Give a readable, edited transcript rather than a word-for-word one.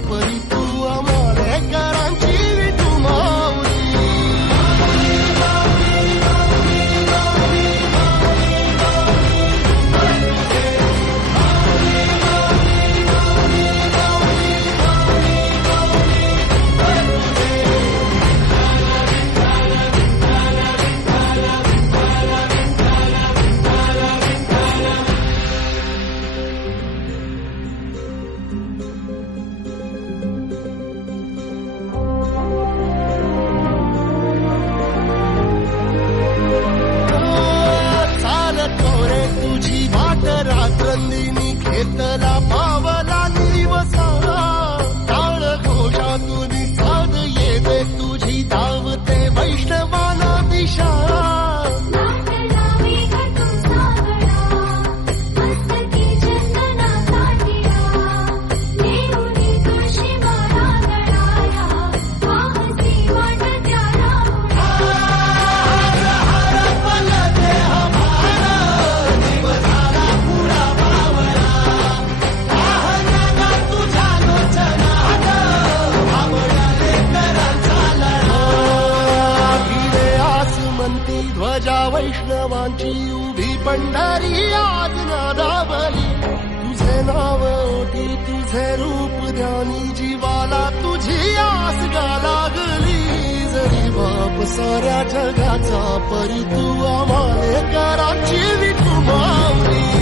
परी तू आम्हाला करांची विठू माऊली. रात्रंदिनी घेतला पावला दिवसा टाळ घोषातून साध येते तुझी धावते वैष्णवाला दिशा. ध्वजा वैष्णवांची उभी पंढरी आज नादावली. तुझे नाव ओटी तुझे रूप ध्यानी जीवाला तुझी आस गा लागली. जरी बाप साऱ्या जगाचा परी तू आम्हाला करांची विठू माऊली.